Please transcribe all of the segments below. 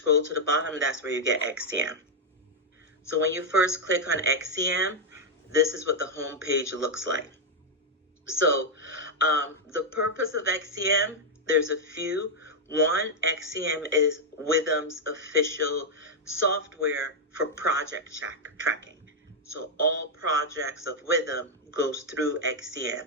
scroll to the bottom, that's where you get XCM. So when you first click on XCM, this is what the home page looks like. So the purpose of XCM, there's a few. One, XCM is Withum's official software for project tracking. So all projects of Withum goes through XCM.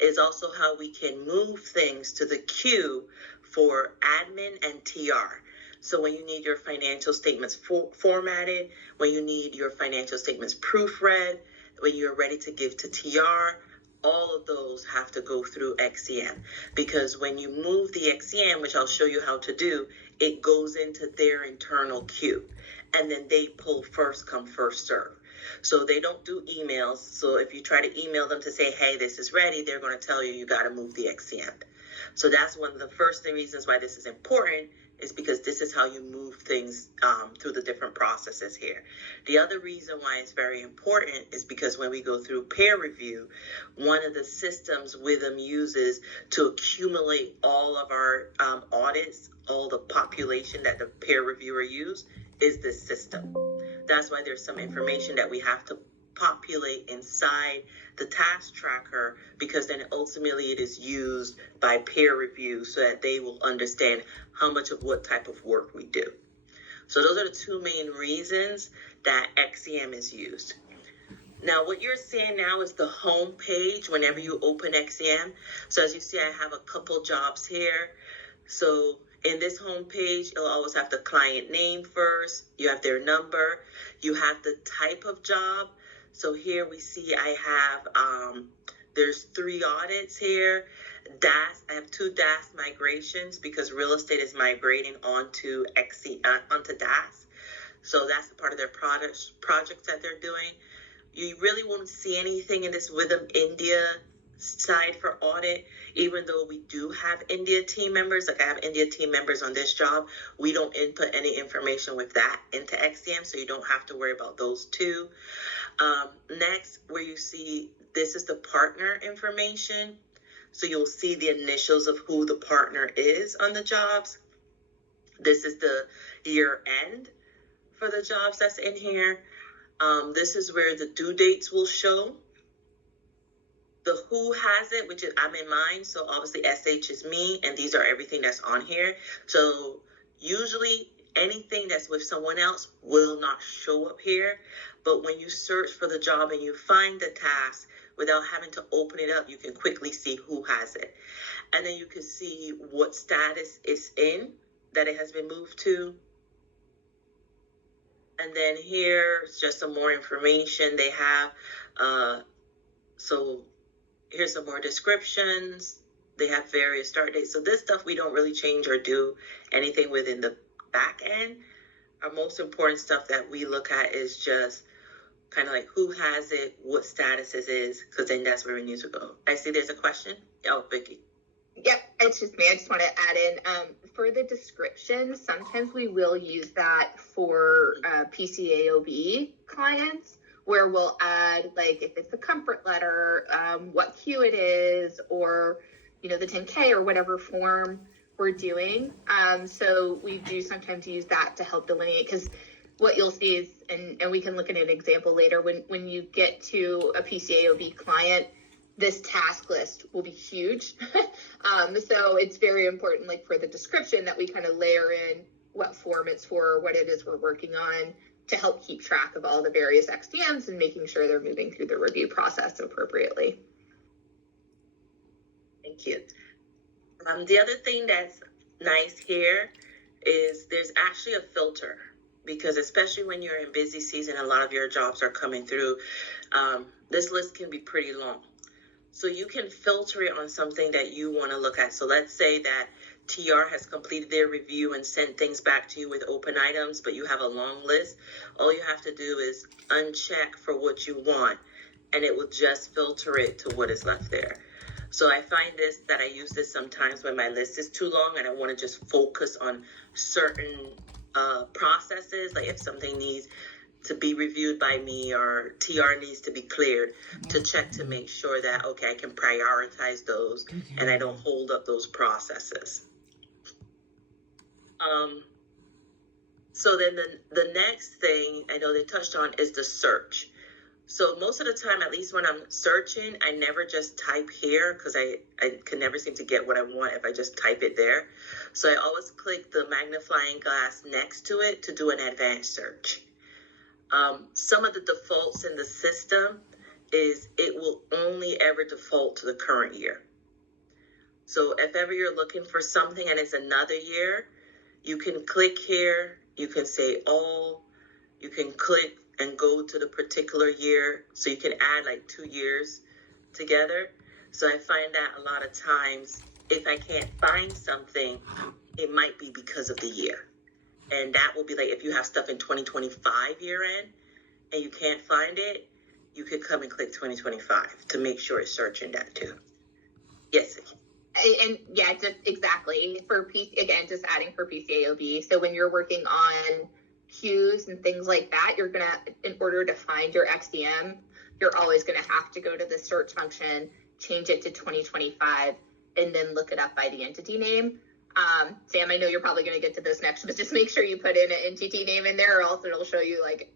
It's also how we can move things to the queue for admin and TR. So when you need your financial statements formatted, when you need your financial statements proofread, when you're ready to give to TR, all of those have to go through XCM, because when you move the XCM, which I'll show you how to do, it goes into their internal queue, and then they pull first come, first serve. So they don't do emails. So if you try to email them to say, hey, this is ready, they're going to tell you got to move the XCM. So that's one of the first reasons why this is important, is because this is how you move things through the different processes here. The other reason why it's very important is because when we go through peer review, one of the systems Withum uses to accumulate all of our audits, all the population that the peer reviewer use, is this system. That's why there's some information that we have to populate inside the task tracker, because then ultimately it is used by peer review so that they will understand how much of what type of work we do. So those are the two main reasons that XCM is used. Now, what you're seeing now is the home page whenever you open XCM. So as you see, I have a couple jobs here. So in this home page, you'll always have the client name first. You have their number. You have the type of job. So here we see I have, there's 3 audits here. DAS, I have 2 DAS migrations because real estate is migrating onto onto DAS. So that's the part of their projects that they're doing. You really won't see anything in this Withum India side for audit, even though we do have India team members. Like I have India team members on this job. We don't input any information with that into XCM, so you don't have to worry about those two. Next, where you see, this is the partner information. So you'll see the initials of who the partner is on the jobs. This is the year end for the jobs that's in here. This is where the due dates will show. The who has it, which is I'm in mine. So obviously SH is me, and these are everything that's on here. So usually anything that's with someone else will not show up here. But when you search for the job and you find the task, without having to open it up, you can quickly see who has it. And then you can see what status it's in, that it has been moved to. And then here's just some more information they have. So here's some more descriptions. They have various start dates. So this stuff we don't really change or do anything within the back end. Our most important stuff that we look at is just kind of like who has it, what status it is, because then that's where we need to go. I see there's a question. Oh, Vicky. Yep, it's just me. I just want to add in, for the description, sometimes we will use that for PCAOB clients, where we'll add, like, if it's a comfort letter, what queue it is, or, the 10K or whatever form we're doing. So we do sometimes use that to help delineate, because what you'll see is, and we can look at an example later, when you get to a PCAOB client, this task list will be huge. So it's very important, like for the description, that we kind of layer in what form it's for, what it is we're working on, to help keep track of all the various XDMs and making sure they're moving through the review process appropriately. Thank you. The other thing that's nice here is there's actually a filter, because especially when you're in busy season, a lot of your jobs are coming through. This list can be pretty long. So you can filter it on something that you want to look at. So let's say that TR has completed their review and sent things back to you with open items, but you have a long list. All you have to do is uncheck for what you want, and it will just filter it to what is left there. So I find that I use this sometimes when my list is too long and I want to just focus on certain processes, like if something needs to be reviewed by me or TR needs to be cleared, to check to make sure that, okay, I can prioritize those and I don't hold up those processes. So then the next thing I know they touched on is the search. So most of the time, at least when I'm searching, I never just type here because I can never seem to get what I want if I just type it there. So I always click the magnifying glass next to it to do an advanced search. Some of the defaults in the system is it will only ever default to the current year. So if ever you're looking for something and it's another year, you can click here, you can say all, you can click and go to the particular year. So you can add like 2 years together. So I find that a lot of times, if I can't find something, it might be because of the year. And that will be like, if you have stuff in 2025 year end and you can't find it, you could come and click 2025 to make sure it's searching that too. Yes. And yeah, just exactly for again, just adding for PCAOB. So when you're working on queues and things like that, you're gonna, in order to find your XDM, you're always gonna have to go to the search function, change it to 2025, and then look it up by the entity name. Sam, I know you're probably gonna get to this next, but just make sure you put in an entity name in there, or else it'll show you like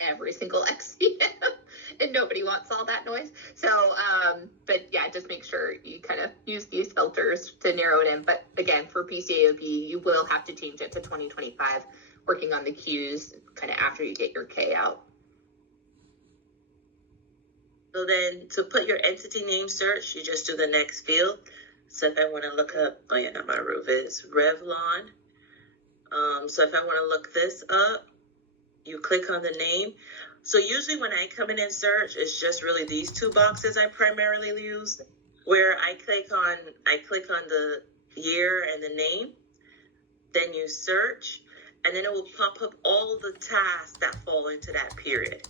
every single XDM, and nobody wants all that noise. So, but yeah, just make sure you kind of use these filters to narrow it in. But again, for PCAOB, you will have to change it to 2025, working on the queues kind of after you get your K out. So then to put your entity name search, you just do the next field. So if I want to look up, oh yeah, not my roof, it's Revlon. So if I want to look this up, you click on the name. So usually when I come in and search, it's just really these two boxes I primarily use, where I click on the year and the name, then you search, and then it will pop up all the tasks that fall into that period.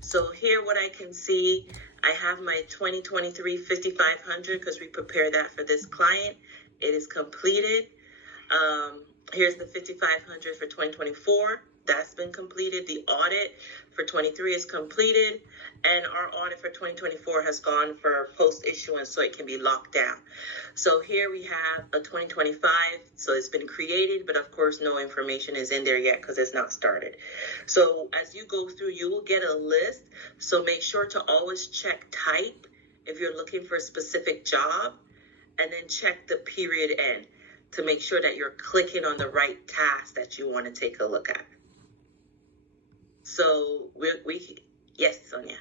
So here what I can see, I have my 2023 5500 because we prepared that for this client. It is completed. Here's the 5500 for 2024. That's been completed. The audit for 23 is completed, and our audit for 2024 has gone for post issuance, so it can be locked down. So here we have a 2025, so it's been created, but of course no information is in there yet because it's not started. So as you go through, you will get a list. So make sure to always check type if you're looking for a specific job, and then check the period end to make sure that you're clicking on the right task that you want to take a look at. So we yes, Sonia.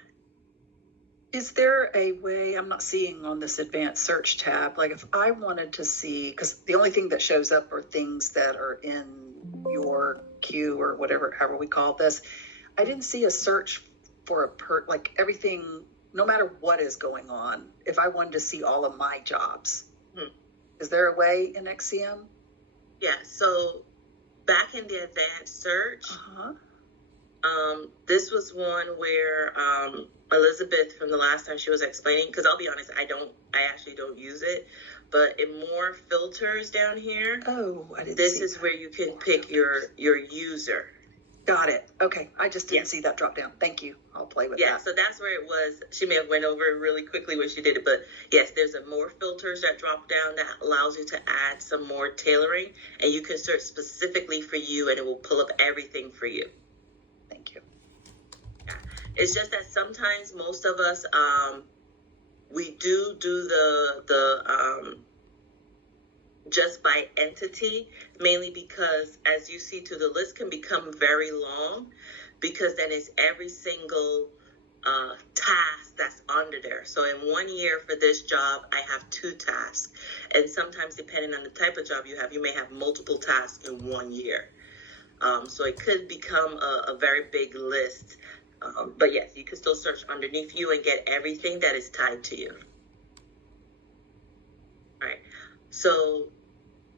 Is there a way, I'm not seeing on this advanced search tab, like if I wanted to see, because the only thing that shows up are things that are in your queue or whatever, however we call this. I didn't see a search for like everything, no matter what is going on, if I wanted to see all of my jobs. Is there a way in XCM? Yeah, so back in the advanced search, this was one where Elizabeth, from the last time she was explaining, because I'll be honest, I actually don't use it, but in more filters down here, I didn't this see is that. where you can pick your user. Got it. Okay, I just didn't see that drop down. Thank you. I'll play with that. Yeah, so that's where it was. She may have went over it really quickly when she did it, but yes, there's a more filters that drop down that allows you to add some more tailoring, and you can search specifically for you, and it will pull up everything for you. Thank you. Yeah, it's just that sometimes most of us, we do the just by entity, mainly because, as you see too, the list can become very long, because then it's every single task that's under there. So in 1 year for this job, I have 2 tasks. And sometimes depending on the type of job you have, you may have multiple tasks in 1 year. So it could become a very big list. But yes, you can still search underneath you and get everything that is tied to you. All right. So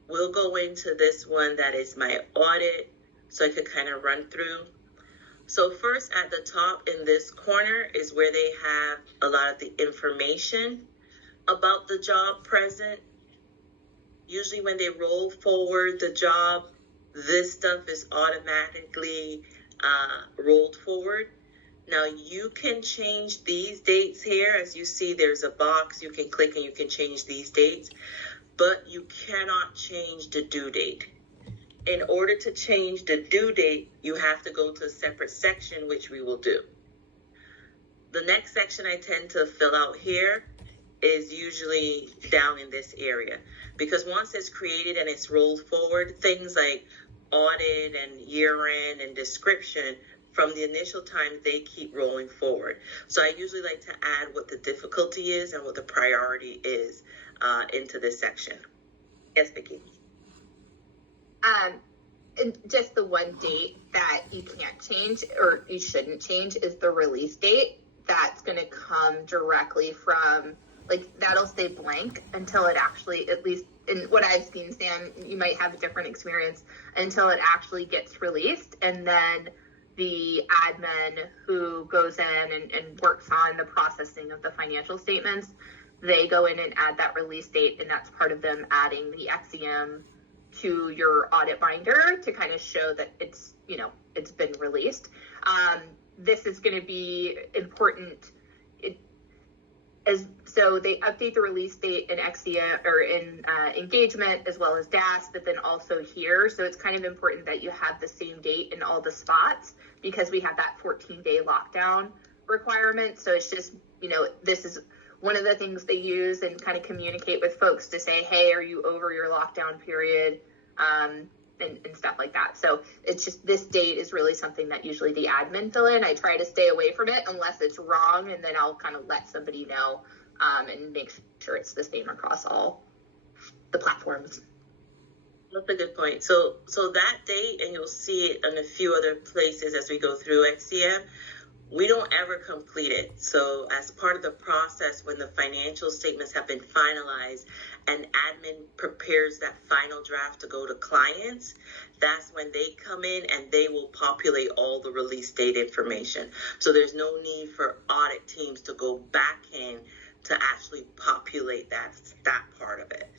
we'll go into this one that is my audit, so I could kind of run through. So first at the top in this corner is where they have a lot of the information about the job present. Usually when they roll forward the job, this stuff is automatically rolled forward. Now you can change these dates here. As you see, there's a box you can click and you can change these dates, but you cannot change the due date. in order to change the due date, you have to go to a separate section, which we will do. The next section I tend to fill out here is usually down in this area, because once it's created and it's rolled forward, things like audit and year end and description, from the initial time, they keep rolling forward. So I usually like to add what the difficulty is and what the priority is into this section. Yes, Vicki. And just the one date that you can't change or you shouldn't change is the release date. That's going to come directly from, like, that'll stay blank until it actually, at least in what I've seen, Sam, you might have a different experience, until it actually gets released. And then the admin who goes in and works on the processing of the financial statements, they go in and add that release date, and that's part of them adding the XEM to your audit binder to kind of show that it's, you know, it's been released. This is going to be important. So they update the release date in XEM or in engagement as well as DAS, but then also here. So it's kind of important that you have the same date in all the spots, because we have that 14-day lockdown requirement. So it's just, you know, this is one of the things they use and kind of communicate with folks to say, hey, are you over your lockdown period? And stuff like that. So it's just, this date is really something that usually the admin fill in. I try to stay away from it unless it's wrong, and then I'll kind of let somebody know and make sure it's the same across all the platforms. That's a good point. So that date, and you'll see it in a few other places as we go through XCM, we don't ever complete it. So as part of the process, when the financial statements have been finalized and admin prepares that final draft to go to clients, that's when they come in and they will populate all the release date information. So there's no need for audit teams to go back in to actually populate that part of it.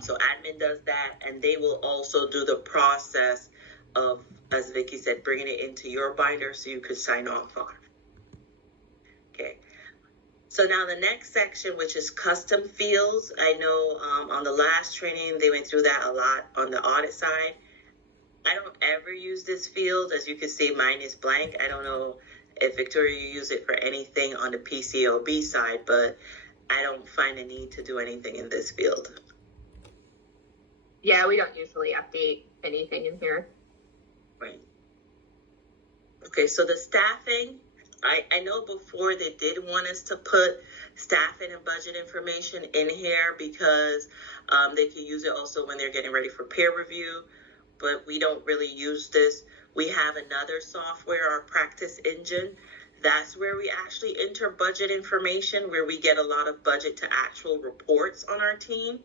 So admin does that, and they will also do the process of, as Vicki said, bringing it into your binder so you could sign off on. Okay. So now the next section, which is custom fields. I know on the last training, they went through that a lot on the audit side. I don't ever use this field. As you can see, mine is blank. I don't know if Victoria, you use it for anything on the PCOB side, but I don't find a need to do anything in this field. Yeah, we don't usually update anything in here. Right. Okay, so the staffing, I know before they did want us to put staffing and budget information in here because they can use it also when they're getting ready for peer review, but we don't really use this. We have another software, our practice engine. That's where we actually enter budget information, where we get a lot of budget to actual reports on our team.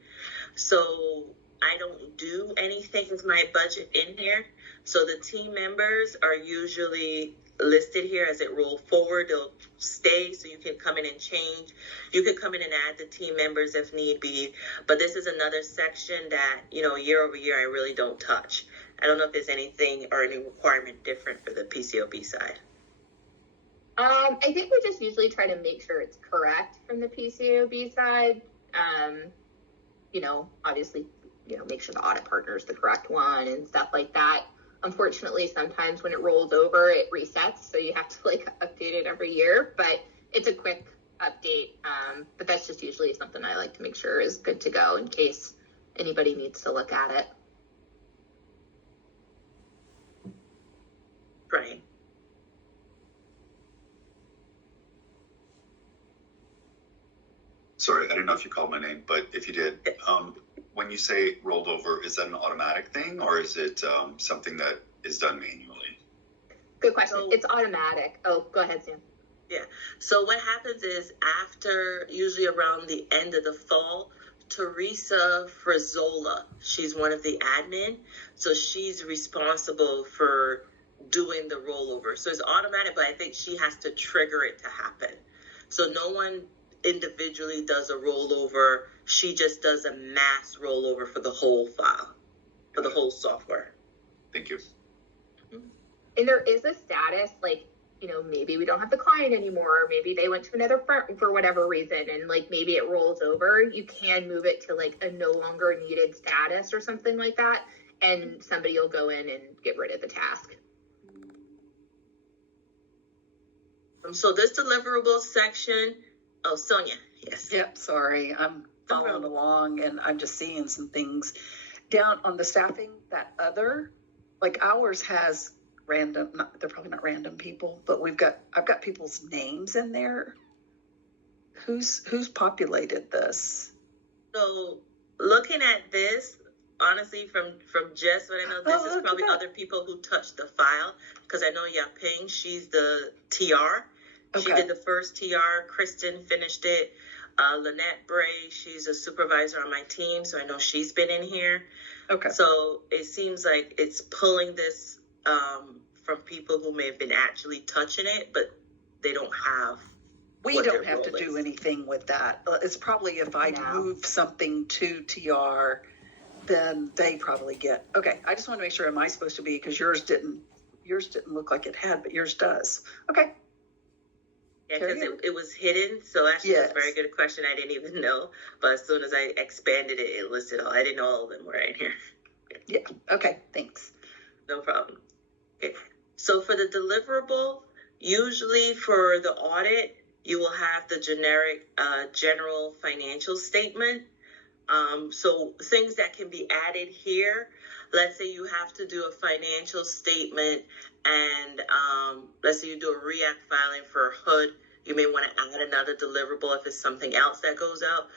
So I don't do anything with my budget in here. So the team members are usually listed here as it roll forward. They'll stay, so you can come in and change. You could come in and add the team members if need be. But this is another section that, you know, year over year, I really don't touch. I don't know if there's anything or any requirement different for the PCOB side. I think we just usually try to make sure it's correct from the PCOB side. You know, obviously, you know, make sure the audit partner is the correct one and stuff like that. Unfortunately, sometimes when it rolls over, it resets, so you have to like update it every year, but it's a quick update. But that's just usually something I like to make sure is good to go in case anybody needs to look at it. Right. Sorry, I didn't know if you called my name, but if you did, when you say rolled over, is that an automatic thing or is it something that is done manually? Good question. So, it's automatic. Oh, go ahead, Sam. Yeah. So what happens is after, usually around the end of the fall, Teresa Frizzola, she's one of the admin. So she's responsible for doing the rollover. So it's automatic, but I think she has to trigger it to happen. So no one individually does a rollover. She just does a mass rollover for the whole file, for the whole software. Thank you. And there is a status, like, you know, maybe we don't have the client anymore, or maybe they went to another firm for whatever reason, and like maybe it rolls over. You can move it to like a no longer needed status or something like that. and somebody will go in and get rid of the task. So this deliverable section, oh, Sonia, yes. Yep, sorry, I'm following along and I'm just seeing some things down on the staffing, that other, like ours has random, they're probably not random people, but I've got people's names in there. Who's populated this? So looking at this, honestly, from just what I know, this is probably other people who touched the file, because I know Yaping, she's the TR. She did the first TR. Kristen finished it. Lynette Bray, she's a supervisor on my team, so I know she's been in here. Okay. So it seems like it's pulling this from people who may have been actually touching it, but they don't have. We don't have to do anything with that. It's probably if I move something to TR, then they probably get. Okay, I just want to make sure, am I supposed to be, because yours didn't look like it had, but yours does. Okay. Yeah, because it was hidden. So actually, It's a very good question. I didn't even know. But as soon as I expanded it, it listed all. I didn't know all of them were in here. Yeah. Okay. Thanks. No problem. Okay. So for the deliverable, usually for the audit, you will have the generic general financial statement. So things that can be added here, let's say you have to do a financial statement and let's say you do a REACT filing for HUD, you may want to add another deliverable if it's something else that goes out.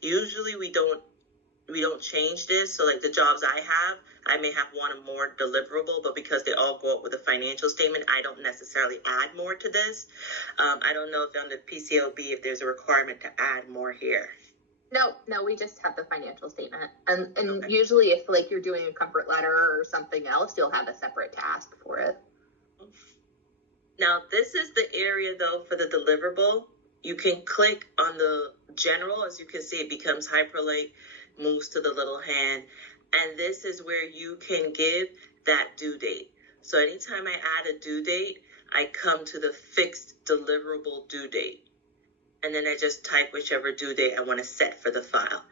Usually we don't change this. So like the jobs I have, I may have one or more deliverable, but because they all go up with a financial statement, I don't necessarily add more to this. I don't know if on the PCAOB, if there's a requirement to add more here. No, we just have the financial statement. And okay. Usually if like you're doing a comfort letter or something else, you'll have a separate task for it. Now, this is the area though for the deliverable. You can click on the general. As you can see, it becomes hyperlink, moves to the little hand. And this is where you can give that due date. So anytime I add a due date, I come to the fixed deliverable due date. And then I just type whichever due date I want to set for the file.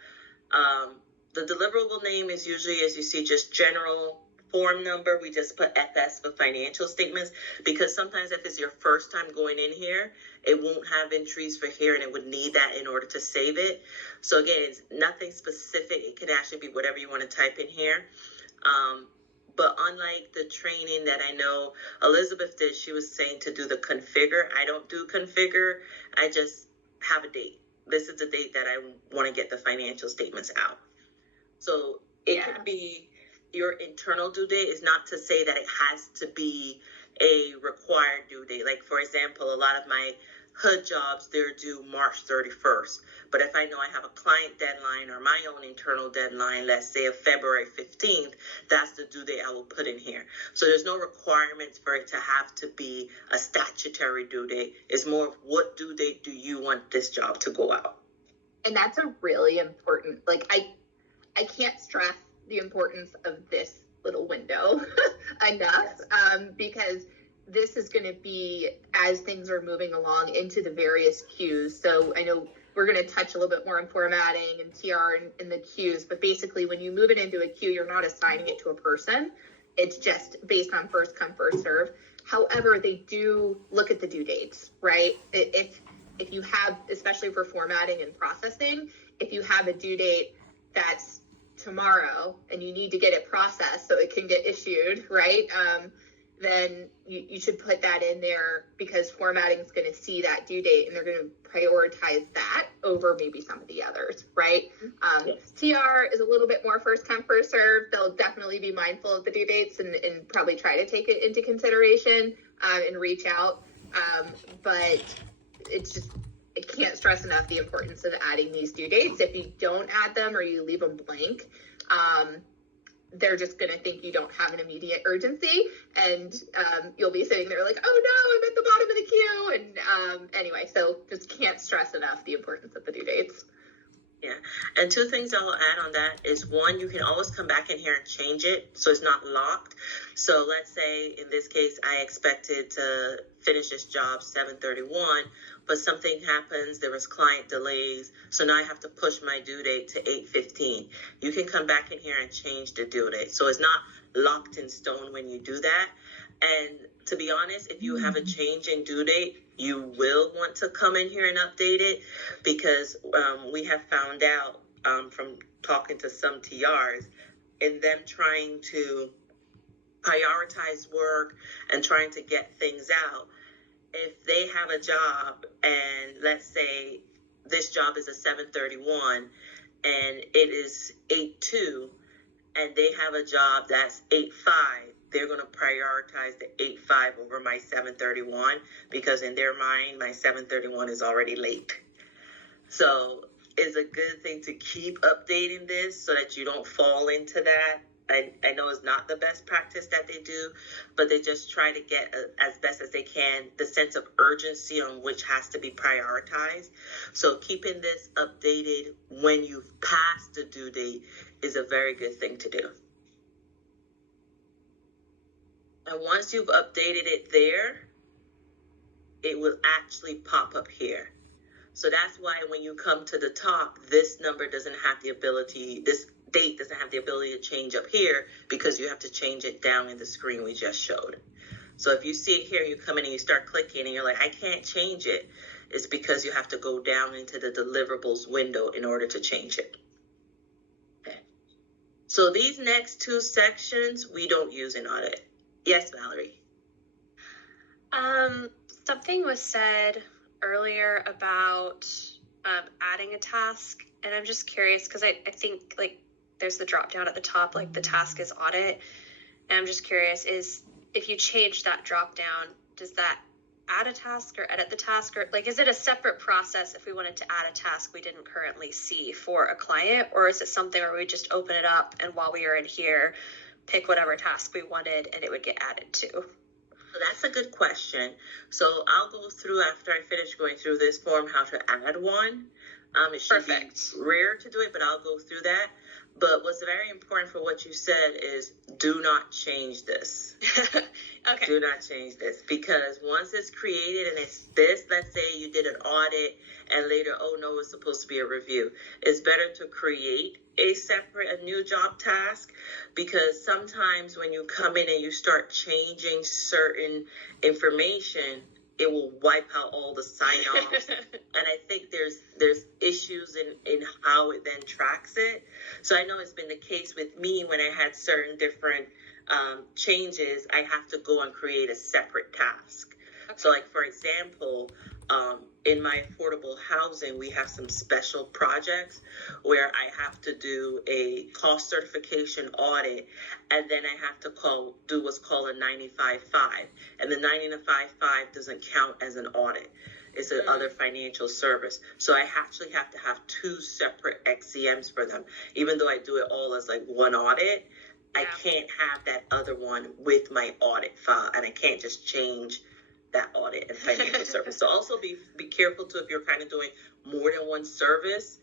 The deliverable name is usually, as you see, just general form number. We just put FS for financial statements, because sometimes if it's your first time going in here, it won't have entries for here and it would need that in order to save it. So again, it's nothing specific. It can actually be whatever you want to type in here. But unlike the training that I know Elizabeth did, she was saying to do the configure. I don't do configure. I just have a date. This is the date that I want to get the financial statements out. So it could be your internal due date. Is not to say that it has to be a required due date. Like, for example, a lot of my HUD jobs, they're due March 31st. But if I know I have a client deadline or my own internal deadline, let's say of February 15th, that's the due date I will put in here. So there's no requirements for it to have to be a statutory due date. It's more of what due date do you want this job to go out? And that's a really important, like, I can't stress the importance of this little window enough, because this is going to be as things are moving along into the various queues. So I know we're going to touch a little bit more on formatting and TR in the queues, but basically when you move it into a queue, you're not assigning it to a person. It's just based on first come, first serve. However, they do look at the due dates, right? If you have, especially for formatting and processing, if you have a due date that's tomorrow and you need to get it processed so it can get issued, right? Then you should put that in there, because formatting is going to see that due date and they're going to prioritize that over maybe some of the others, right? TR is a little bit more first come, first serve. They'll definitely be mindful of the due dates and probably try to take it into consideration and reach out. But it's just, I can't stress enough the importance of adding these due dates. If you don't add them or you leave them blank, they're just going to think you don't have an immediate urgency, and you'll be sitting there like, oh no, I'm at the bottom of the queue. And anyway, so just can't stress enough the importance of the due dates. Yeah. And two things I'll add on that is, one, you can always come back in here and change it so it's not locked. So let's say in this case, I expected to finish this job 7:31, but something happens, there was client delays, so now I have to push my due date to 8/15. You can come back in here and change the due date. So it's not locked in stone when you do that. And to be honest, if you have a change in due date, you will want to come in here and update it, because we have found out from talking to some TRs, in them trying to prioritize work and trying to get things out, if they have a job and let's say this job is a 7:31 and it is 8/2, and they have a job that's 8/5, they're going to prioritize the 8/5 over my 7:31, because in their mind my 7:31 is already late. So it's a good thing to keep updating this so that you don't fall into that. I know it's not the best practice that they do, but they just try to get as best as they can the sense of urgency on which has to be prioritized. So keeping this updated when you've passed the due date is a very good thing to do. And once you've updated it there, it will actually pop up here. So that's why when you come to the top, this number doesn't have the ability, this date doesn't have the ability to change up here, because you have to change it down in the screen we just showed. So if you see it here, you come in and you start clicking and you're like, I can't change it, it's because you have to go down into the deliverables window in order to change it. Okay. So these next two sections, we don't use in audit. Yes, Valerie? Something was said earlier about adding a task, and I'm just curious because I think like there's the drop down at the top, like the task is audit, and I'm just curious, is if you change that drop down, does that add a task or edit the task, or like is it a separate process if we wanted to add a task we didn't currently see for a client, or is it something where we just open it up and while we are in here pick whatever task we wanted and it would get added to? So that's a good question. So I'll go through after I finish going through this form how to add one. It should Perfect. be rare to do it, but I'll go through that. But what's very important for what you said is do not change this. Okay. Do not change this, because once it's created and it's this, let's say you did an audit and later, oh no, it's supposed to be a review. It's better to create a new job task, because sometimes when you come in and you start changing certain information, it will wipe out all the sign-offs. And I think there's issues in how it then tracks it. So I know it's been the case with me when I had certain different changes, I have to go and create a separate task. Okay. So like, for example, in my affordable housing, we have some special projects where I have to do a cost certification audit, and then I have to do what's called a 95.5. And the 95.5 doesn't count as an audit. It's another financial service. So I actually have to have two separate XCMs for them. Even though I do it all as like one audit, I can't have that other one with my audit file, and I can't just change that audit and financial service. So also be careful too, if you're kind of doing more than one service,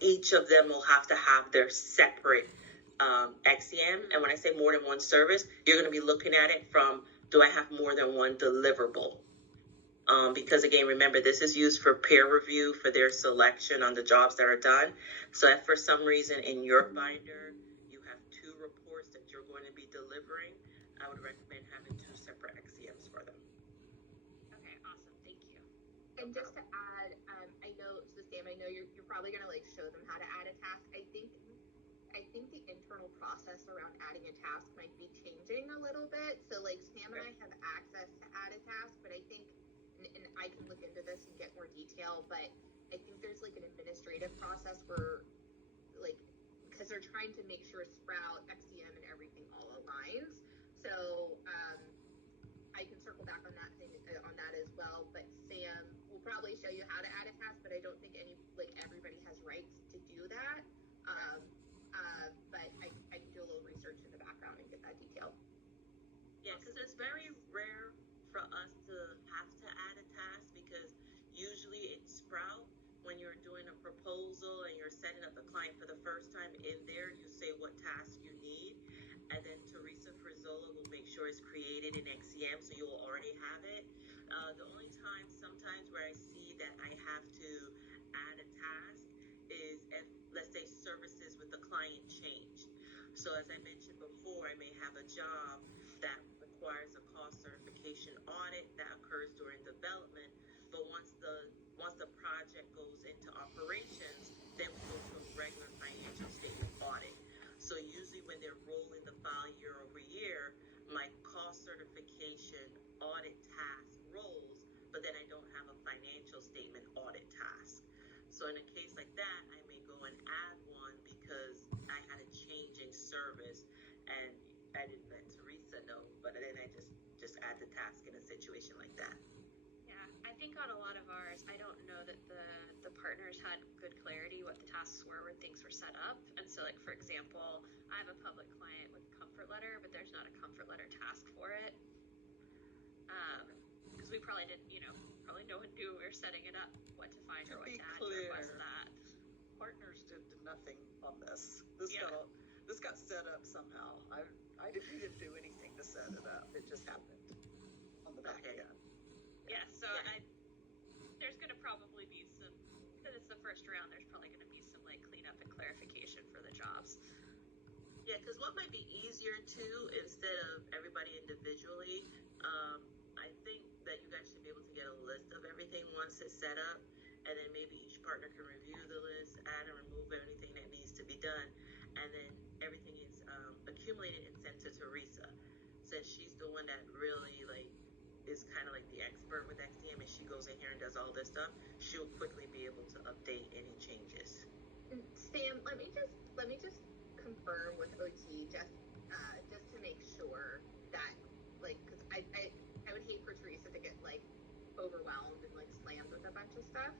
each of them will have to have their separate XCM. And when I say more than one service, you're going to be looking at it from, do I have more than one deliverable? Because again, remember, this is used for peer review for their selection on the jobs that are done. So if for some reason in your binder you have two reports that you're going to be delivering, I would recommend having two separate XCMs for them. Okay, awesome. Thank you. And just to add, I know, so Sam, I know you're probably gonna like show them how to add a task. I think the internal process around adding a task might be changing a little bit. So like Sam and I have access to add a task, but I think, and I can look into this and get more detail, but I think there's like an administrative process where like, because they're trying to make sure Sprout, XCM, and everything all aligns. So I can circle back on that thing on that as well. But Sam will probably show you how to add a task, but I don't think everybody has rights to do that. But I can do a little research in the background and get that detail. Yeah, because it's very rare for us to have to add a task, because usually it's Sprout, when you're doing a proposal and you're setting up a client for the first time, in there you say what task you need, and then Teresa Frizola will make sure it's created in XCM, so you will already have it. The only time sometimes where I see I have to add a task is if, let's say, services with the client change. So as I mentioned before, I may have a job that requires a cost certification audit that occurs during development, but once the project goes into operations, then we go to a regular financial statement audit. So usually when they're rolling the file year over year, my cost certification audit task rolls, but then I don't have a financial statement audit task. So in a case like that, I may go and add one because I had a change in service and I didn't let Teresa know, but then I just add the task in a situation like that. Yeah, I think on a lot of ours, I don't know that the partners had good clarity what the tasks were when things were set up. And so, like, for example, I have a public client with a comfort letter, but there's not a comfort letter task for it. Because we probably didn't, probably no one knew we were setting it up, what to find or what to add to request that. Partners did nothing on this. This got set up somehow. We didn't do anything to set it up. It just happened on the back end. Yeah, so there's going to probably be some, because it's the first round, there's probably going to be some like cleanup and clarification for the jobs. Yeah, because what might be easier too, instead of everybody individually, I think that you guys should be able to get a list of everything once it's set up, and then maybe each partner can review the list, add and remove anything that needs to be done, and then everything is accumulated and sent to Teresa, since she's the one that really is kind of like the expert with XDM, and she goes in here and does all this stuff. She'll quickly be able to update any changes. Sam, let me just confirm with OT just to make sure that, like, because I would hate for Teresa to get like overwhelmed and like slammed with a bunch of stuff.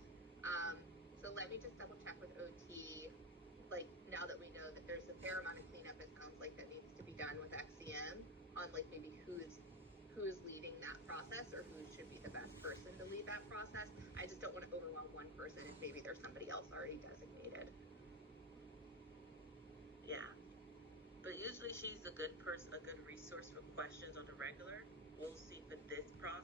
So let me just double check with OT, like, now that we know that there's a fair amount of cleanup, it sounds like, that needs to be done with XCM, on like maybe who's leading that process or who should be the best person to lead that process. I just don't want to overwhelm one person if maybe there's somebody else already designated. Yeah, but usually she's a good person, a good resource for questions on the regular. We'll see for this project